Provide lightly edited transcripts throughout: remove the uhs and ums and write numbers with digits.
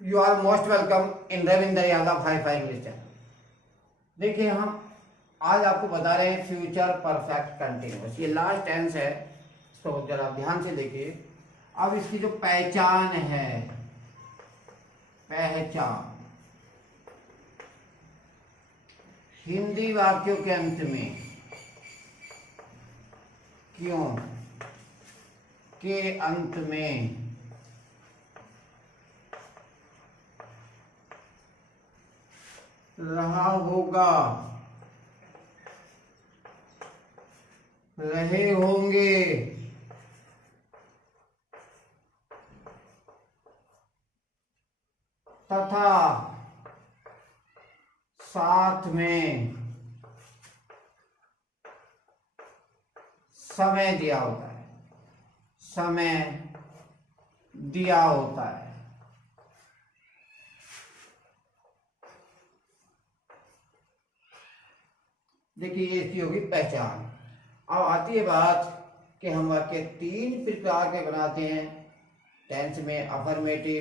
You are most welcome in Ravindra Yadav hi fi English channel. देखिए, हम आज आपको बता रहे हैं फ्यूचर परफेक्ट कंटिन्यूअस। ये लास्ट टेंस है, तो जरा ध्यान से देखिए। अब इसकी जो पहचान है, पहचान हिंदी वाक्यों के अंत में क्यों के अंत में रहा होगा, रहे होंगे, तथा साथ में समय दिया होता है, समय दिया होता है। देखिए, ये इसकी होगी पहचान। अब आती है बात कि हम वाक्य तीन प्रकार के बनाते हैं टेंस में, अफर्मेटिव,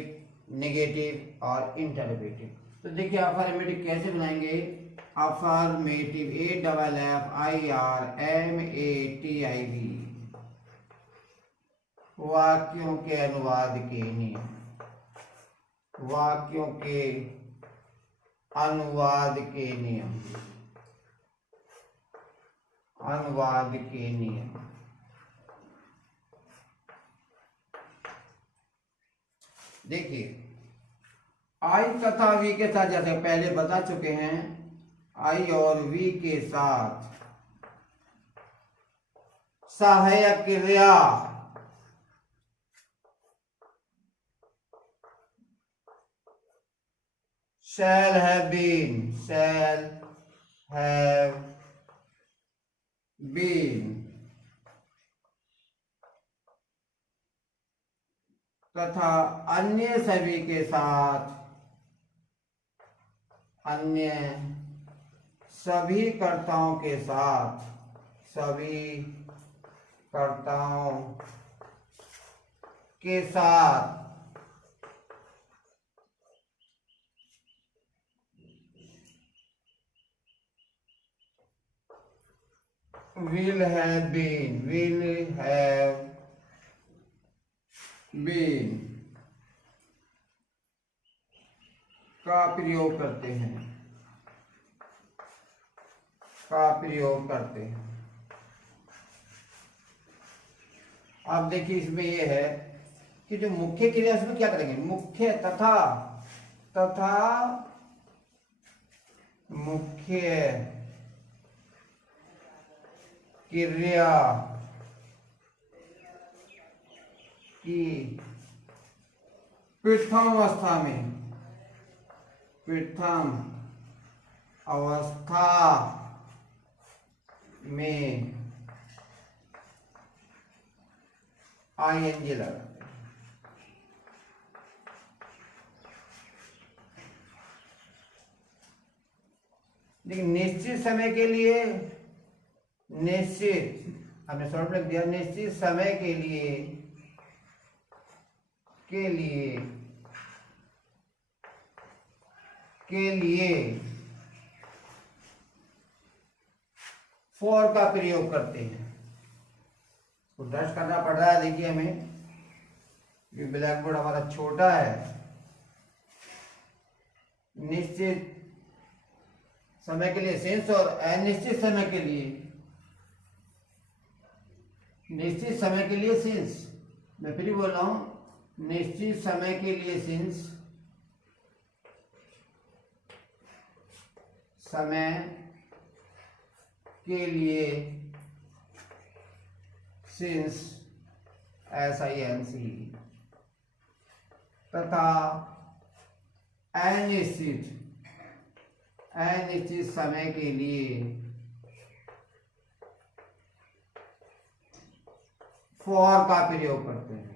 नेगेटिव और इंटरोगेटिव। तो देखिए, अफर्मेटिव कैसे बनाएंगे। अफर्मेटिव AFFIRMATIV, वाक्यों के अनुवाद के नियम, वाक्यों के अनुवाद के नियम, अनुवाद के नियम। देखिए, आई तथा वी के साथ, जैसे पहले बता चुके हैं, आई और वी के साथ सहायक क्रिया shall have been, shall have been, तथा अन्य सभी के साथ, अन्य सभी कर्ताओं के साथ, सभी कर्ताओं के साथ will have been, will have been का प्रयोग करते हैं, का प्रयोग करते हैं। अब देखिए, इसमें यह है कि जो मुख्य क्रिया उसमें क्या करेंगे, मुख्य तथा, तथा मुख्य क्रिया की प्रथम अवस्था में, प्रथम अवस्था में ING लगाते हैं। लेकिन निश्चित समय के लिए, निश्चित, हमने शॉर्ट लिख दिया, निश्चित समय के लिए, के लिए, के लिए फॉर का प्रयोग करते हैं। तो दर्ज करना पड़ रहा है। देखिए, हमें ये ब्लैक बोर्ड हमारा छोटा है। निश्चित समय के लिए सिंस और अनिश्चित समय के लिए, निश्चित समय के लिए सिंस, मैं फिर बोल रहा हूं, निश्चित समय के लिए सिंस, समय के लिए सिंस, SINC, तथा अनिश्चित, अनिश्चित समय के लिए फॉर का प्रयोग करते हैं,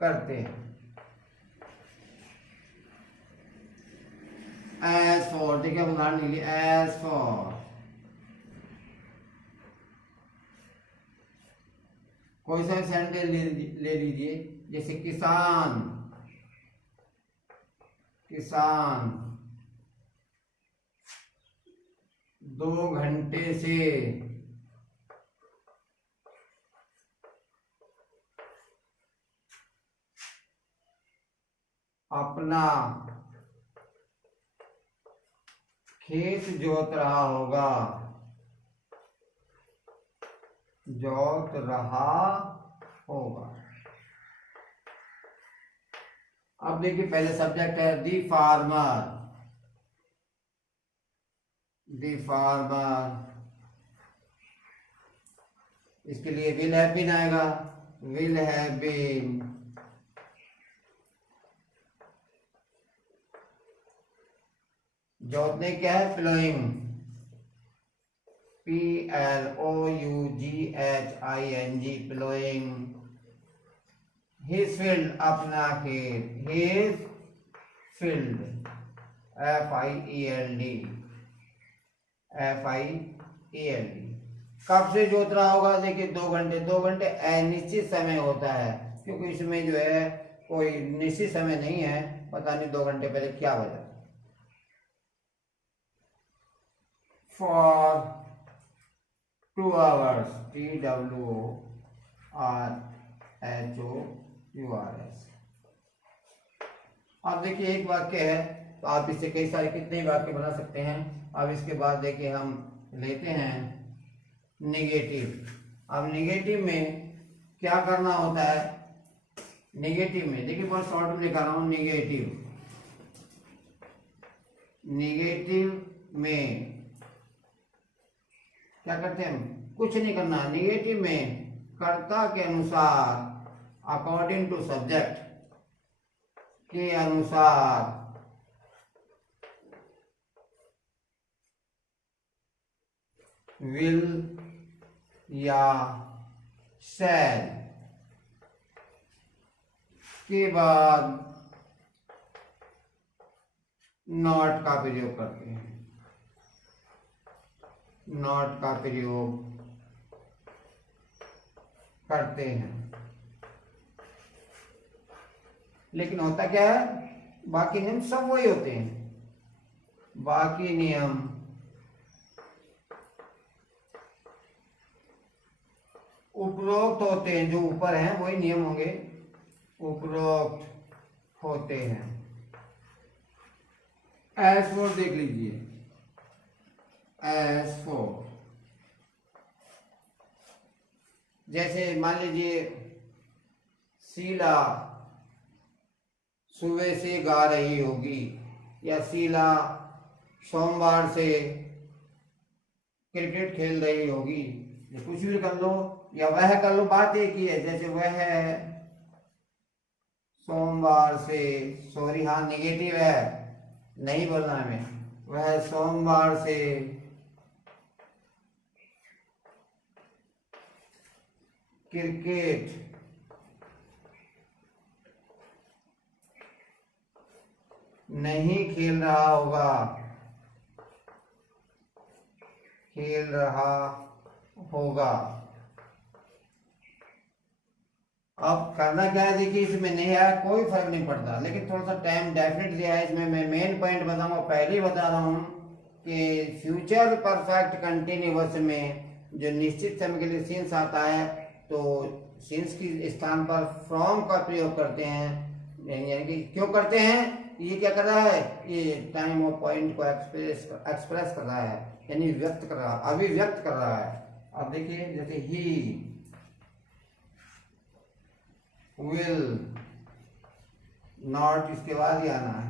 करते हैं। एज फॉर, देखिए उदाहरण लीजिए, एज फॉर कोई सा सेंटेंस ले लीजिए, जैसे किसान, किसान 2 घंटे से अपना खेत जोत रहा होगा, जोत रहा होगा। अब देखिए पहले सब्जेक्ट है दी फार्मर, दी फार्मर, इसके लिए विल हैव बीन आएगा, विल हैव बीन। जोतने क्या है, ploughing, PLOUGHING, ploughing. His field, अपना खेत, हिज फील्ड, FIELD। कब से जोत रहा होगा, देखिए 2 घंटे। 2 घंटे अनिश्चित समय होता है, क्योंकि इसमें जो है कोई निश्चित समय नहीं है, पता नहीं 2 घंटे पहले क्या बजा। For 2 hours, TWORHOURS। अब देखिए एक वाक्य है, तो आप इससे कई सारे कितने वाक्य बना सकते हैं। अब इसके बाद देखिए हम लेते हैं नेगेटिव। अब नेगेटिव में क्या करना होता है, नेगेटिव में देखिए बहुत शॉर्ट में लिखा रहा हूं, नेगेटिव। नेगेटिव में क्या करते हैं, कुछ नहीं करना। नेगेटिव में कर्ता के अनुसार, अकॉर्डिंग टू सब्जेक्ट के अनुसार विल या शैल के बाद नॉट का प्रयोग करते हैं, नॉट का प्रयोग करते हैं। लेकिन होता क्या है, बाकी नियम सब वही होते हैं। बाकी नियम उपरोक्त होते हैं, जो ऊपर हैं वही नियम होंगे, उपरोक्त होते हैं। एज फोर देख लीजिए, एज फोर, जैसे मान लीजिए शीला सुबह से गा रही होगी, या शीला सोमवार से क्रिकेट खेल रही होगी, कुछ भी कर लो या वह कर लो, बात एक ही है। जैसे वह सोमवार से, सॉरी हाँ नेगेटिव है, नहीं बोलना हमें, वह सोमवार से क्रिकेट नहीं खेल रहा होगा, खेल रहा होगा। अब करना क्या है, देखिए इसमें नहीं है, कोई फर्क नहीं पड़ता, लेकिन थोड़ा सा टाइम डेफिनेट दिया है इसमें। मैं मेन पॉइंट बताऊंगा, पहले ही बता रहा हूं कि फ्यूचर परफेक्ट कंटिन्यूअस में जो निश्चित समय के लिए सिंस आता है, तो सिंस के स्थान पर फ्रॉम का प्रयोग करते हैं। यानी कि क्यों करते हैं, ये क्या कर रहा है, ये टाइम और पॉइंट को एक्सप्रेस कर रहा है, यानी व्यक्त कर रहा है, अभिव्यक्त कर रहा है। अब देखिए जैसे ही विल, नॉट इसके बाद ही आना है,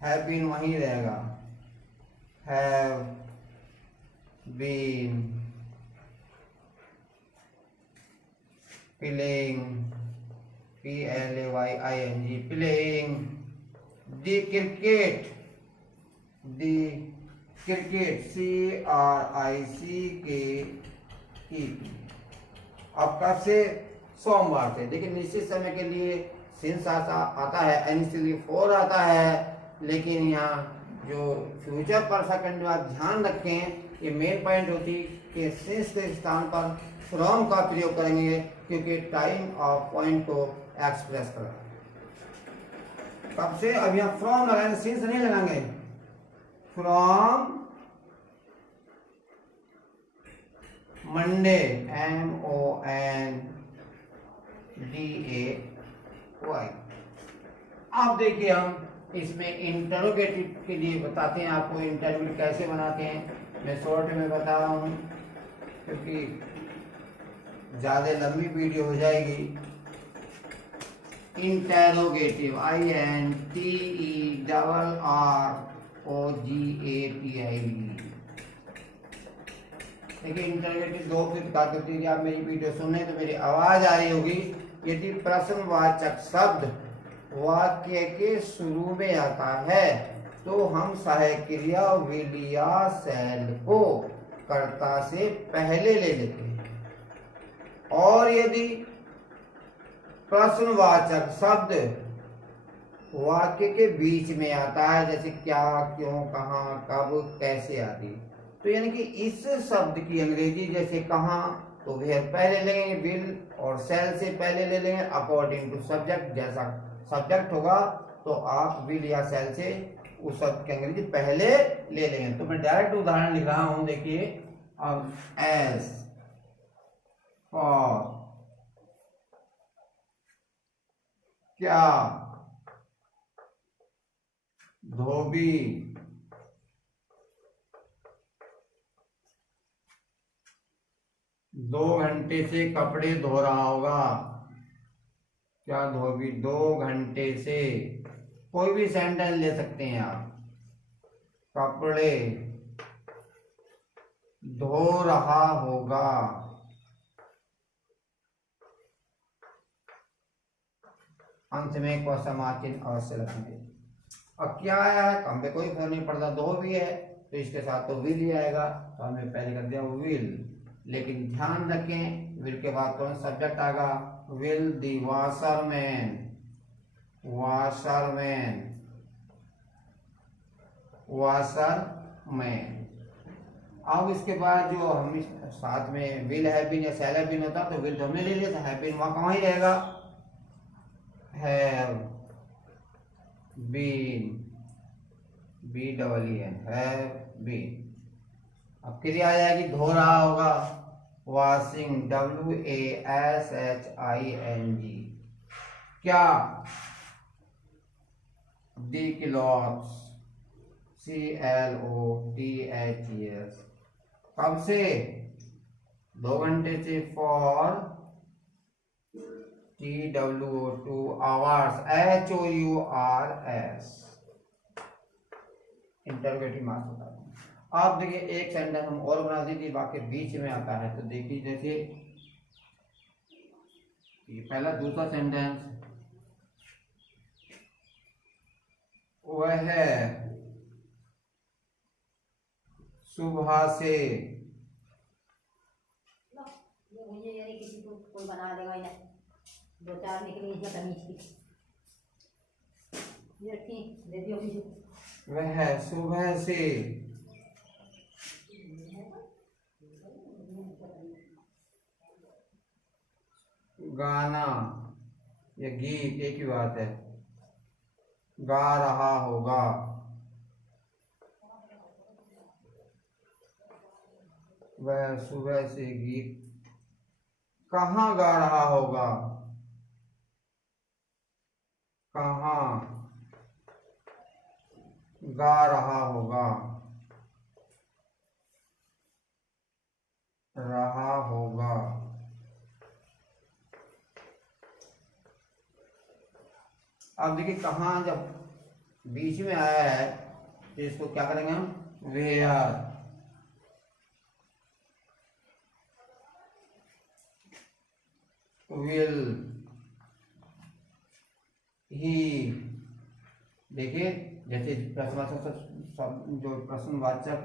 हैव बीन वहीं रहेगा, have been playing, PLAYING, playing the cricket, the cricket CRICKET। अब कब से, सोमवार से। देखिए निश्चित समय के लिए सिंस आता है, इनिशियली फोर आता है, लेकिन यहाँ जो फ्यूचर परफेक्ट, आप ध्यान रखें, ये मेन पॉइंट होती कि सिंस के स्थान पर फ्रॉम का प्रयोग करेंगे क्योंकि टाइम ऑफ पॉइंट को एक्सप्रेस कर रहा है। कब से? अब यहाँ फ्रॉम लगाएंगे, सिंस नहीं लगाएंगे। From Monday, MONDAY। अब देखिए हम इसमें इंटरोगेटिव के लिए बताते हैं आपको इंटरव्यू कैसे बनाते हैं। मैं शॉर्ट में बता रहा हूँ क्योंकि ज़्यादा लंबी वीडियो हो जाएगी। Interrogative, INTERROGATIV। देखिए इंटरोगेटिव दो प्रकार की होती है। आप मेरी वीडियो सुन रहे तो मेरी आवाज आ रही होगी। यदि प्रश्नवाचक शब्द वाक्य के शुरू में आता है तो हम सहायक क्रिया विल या शैल को कर्ता से पहले ले लेते हैं, और यदि प्रश्नवाचक शब्द वाक्य के बीच में आता है, जैसे क्या, क्यों, कहाँ, कब, कैसे आदि, तो यानी कि इस शब्द की अंग्रेजी जैसे कहाँ तो वेयर पहले लेंगे, विल और शैल से पहले ले लेंगे अकॉर्डिंग टू सब्जेक्ट। जैसा सब्जेक्ट होगा तो आप विल या शैल से उस शब्द की अंग्रेजी पहले ले लेंगे। तो मैं डायरेक्ट उदाहरण लिख रहा हूं, देखिए। अब एस फॉर क्या, धोबी, दो घंटे से कपड़े धो रहा होगा। क्या धोबी 2 घंटे से, कोई भी सेंटेंस ले सकते हैं आप। कपड़े धो रहा होगा, अंत में क्वेश्चन मार्क चिन्ह अवश्य रखेंगे। अब क्या आया है, कम पे कोई फर्क नहीं पड़ता, दो भी है तो इसके साथ तो विल ही आएगा, तो हमने पहले कर दिया विल। लेकिन ध्यान रखें विल के बाद कौन सब्जेक्ट आएगा, will the washerman, washerman, washerman. अब इसके बाद जो हम साथ में विल हैव बीन या शैल हैव बीन होता तो विल तो हमने ले लिया था, हैव बीन वहां कहाँ ही रहेगा, have been, BEEN, have been. अब क्रिया आ जाएगी, धो रहा होगा, वॉशिंग, WASHING। क्या, दी क्लॉथ्स, CLOTHES। कब से, 2 घंटे से, for, TWO2 hours, HOURS। Interrogative marks होता है। आप देखिए एक सेंटेंस हम और बना दीजिए, बाकी बीच में आता है तो देखिए, जैसे ये पहला दूसरा सेंटेंस, वह है सुबह से, यानी किसी को कोई बना देगा या 2-4 निकली इसमें तमीज की, ये ठीक दे दियो किसी। वह सुबह से गाना या गीत, एक ही बात है, गा रहा होगा। वह सुबह से गीत कहाँ गा रहा होगा, कहाँ गा रहा होगा, रहा होगा। अब देखिए कहाँ जब बीच में आया है तो इसको क्या करेंगे हम, वेयर, विल, ही। देखिए जैसे प्रश्नवाचक जो प्रश्नवाचक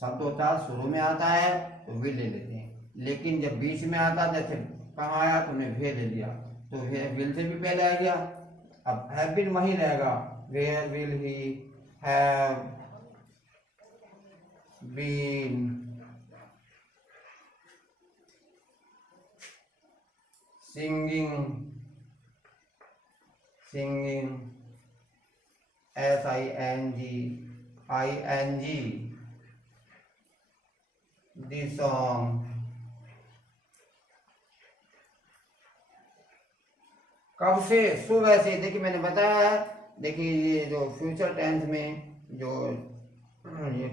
शब्द होता है शुरू में आता है तो विल ले लेते हैं, लेकिन जब बीच में आता है, जैसे कहाँ आया तो हमने वे ले लिया, तो विल से भी पहले आ गया। अब हैव बीन वही रहेगा, where will he have been singing, singing, SINGING, the song. कब से? सुबह से। देखिए मैंने बताया है, देखिए ये जो फ्यूचर टेंस में जो ये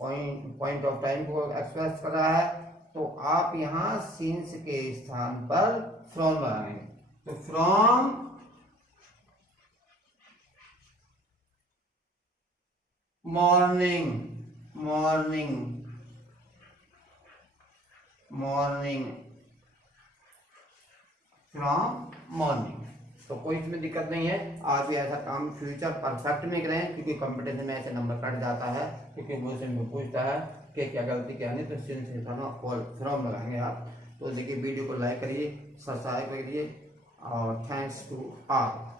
पॉइंट ऑफ टाइम को एक्सप्रेस कर रहा है, तो आप यहाँ सिंस के स्थान पर फ्रॉम लगाएंगे। तो from morning, morning, morning, from morning. तो कोई इसमें दिक्कत नहीं है। आप भी ऐसा काम फ्यूचर परफेक्ट में करें, क्योंकि कंपटीशन में ऐसे नंबर कट जाता है, क्योंकि वो में पूछता है कि क्या गलती क्या नहीं, तो सिंस से था ना और फ्रॉम लगाएंगे आप। तो देखिए वीडियो को लाइक करिए, सब्सक्राइब करिए और थैंक्स टू ऑल।